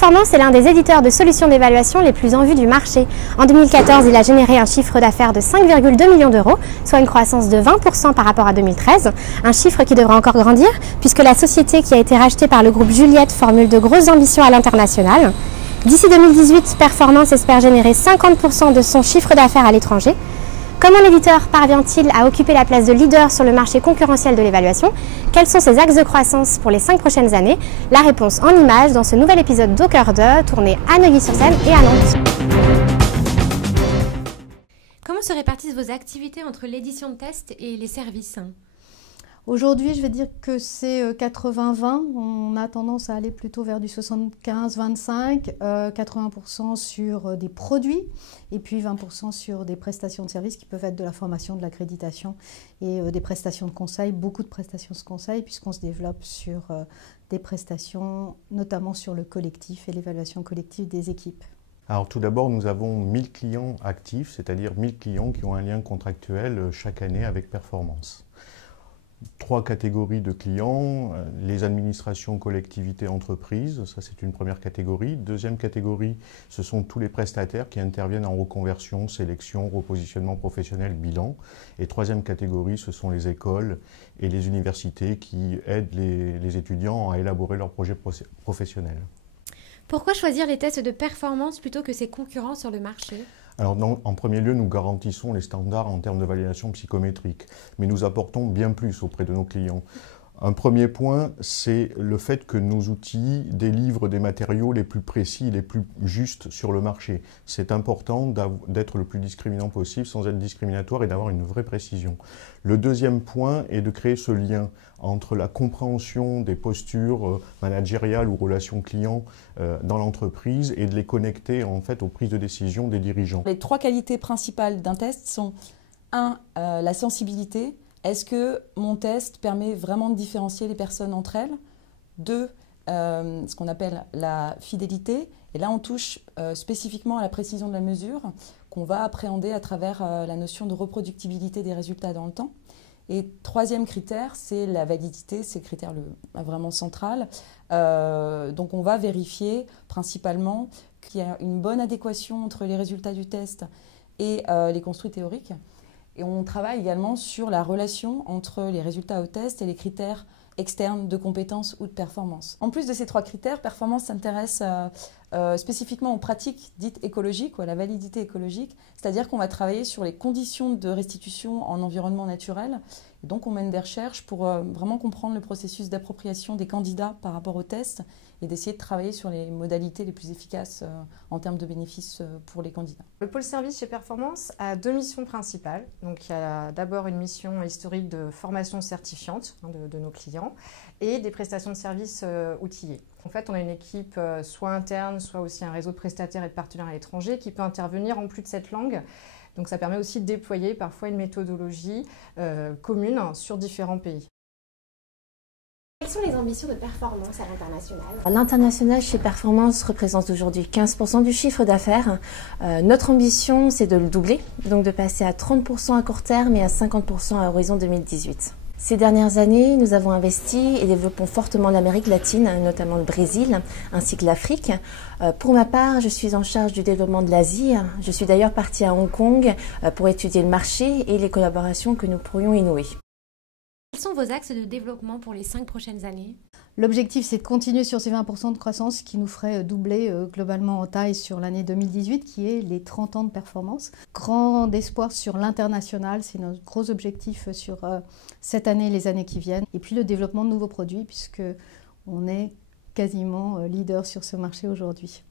Performance est l'un des éditeurs de solutions d'évaluation les plus en vue du marché. En 2014, il a généré un chiffre d'affaires de 5,2 millions d'euros, soit une croissance de 20% par rapport à 2013. Un chiffre qui devrait encore grandir, puisque la société qui a été rachetée par le groupe Juliette formule de grosses ambitions à l'international. D'ici 2018, Performance espère générer 50% de son chiffre d'affaires à l'étranger. Comment l'éditeur parvient-il à occuper la place de leader sur le marché concurrentiel de l'évaluation? Quels sont ses axes de croissance pour les 5 prochaines années? La réponse en images dans ce nouvel épisode d'Au cœur de, tourné à Neuilly-sur-Seine et à Nantes. Comment se répartissent vos activités entre l'édition de test et les services? Aujourd'hui, je vais dire que c'est 80-20. On a tendance à aller plutôt vers du 75-25, 80% sur des produits et puis 20% sur des prestations de services qui peuvent être de la formation, de l'accréditation et des prestations de conseil, beaucoup de prestations de conseil puisqu'on se développe sur des prestations, notamment sur le collectif et l'évaluation collective des équipes. Alors tout d'abord, nous avons 1000 clients actifs, c'est-à-dire 1000 clients qui ont un lien contractuel chaque année avec Performance. 3 catégories de clients, les administrations, collectivités, entreprises, ça c'est une première catégorie. Deuxième catégorie, ce sont tous les prestataires qui interviennent en reconversion, sélection, repositionnement professionnel, bilan. Et troisième catégorie, ce sont les écoles et les universités qui aident les étudiants à élaborer leurs projets professionnels. Pourquoi choisir les tests de performance plutôt que ses concurrents sur le marché ? Alors, en premier lieu, nous garantissons les standards en termes de validation psychométrique, mais nous apportons bien plus auprès de nos clients. Un premier point, c'est le fait que nos outils délivrent des matériaux les plus précis, les plus justes sur le marché. C'est important d'être le plus discriminant possible sans être discriminatoire et d'avoir une vraie précision. Le deuxième point est de créer ce lien entre la compréhension des postures managériales ou relations clients dans l'entreprise et de les connecter en fait aux prises de décision des dirigeants. Les 3 qualités principales d'un test sont 1. La sensibilité. Est-ce que mon test permet vraiment de différencier les personnes entre elles? 2. Ce qu'on appelle la fidélité. Et là, on touche spécifiquement à la précision de la mesure qu'on va appréhender à travers la notion de reproductibilité des résultats dans le temps. Et 3e critère, c'est la validité, c'est le critère vraiment central. Donc on va vérifier principalement qu'il y a une bonne adéquation entre les résultats du test et les construits théoriques. Et on travaille également sur la relation entre les résultats au test et les critères externes de compétences ou de performance. En plus de ces 3 critères, Performance s'intéresse spécifiquement aux pratiques dites écologiques ou à la validité écologique, c'est-à-dire qu'on va travailler sur les conditions de restitution en environnement naturel. Et donc on mène des recherches pour vraiment comprendre le processus d'appropriation des candidats par rapport au test et d'essayer de travailler sur les modalités les plus efficaces en termes de bénéfices pour les candidats. Le pôle service chez Performance a 2 missions principales. Donc, il y a d'abord une mission historique de formation certifiante de nos clients et des prestations de services outillées. En fait, on a une équipe soit interne, soit aussi un réseau de prestataires et de partenaires à l'étranger qui peut intervenir en plus de cette langue. Donc ça permet aussi de déployer parfois une méthodologie commune sur différents pays. Quelles sont les ambitions de Performance à l'international? L'international chez Performance représente aujourd'hui 15% du chiffre d'affaires. Notre ambition, c'est de le doubler, donc de passer à 30% à court terme et à 50% à horizon 2018. Ces dernières années, nous avons investi et développons fortement l'Amérique latine, notamment le Brésil, ainsi que l'Afrique. Pour ma part, je suis en charge du développement de l'Asie. Je suis d'ailleurs partie à Hong Kong pour étudier le marché et les collaborations que nous pourrions y nouer. Quels sont vos axes de développement pour les 5 prochaines années? L'objectif, c'est de continuer sur ces 20% de croissance qui nous ferait doubler globalement en taille sur l'année 2018, qui est les 30 ans de Performance. Grand espoir sur l'international, c'est notre gros objectif sur cette année et les années qui viennent. Et puis le développement de nouveaux produits, puisqu'on est quasiment leader sur ce marché aujourd'hui.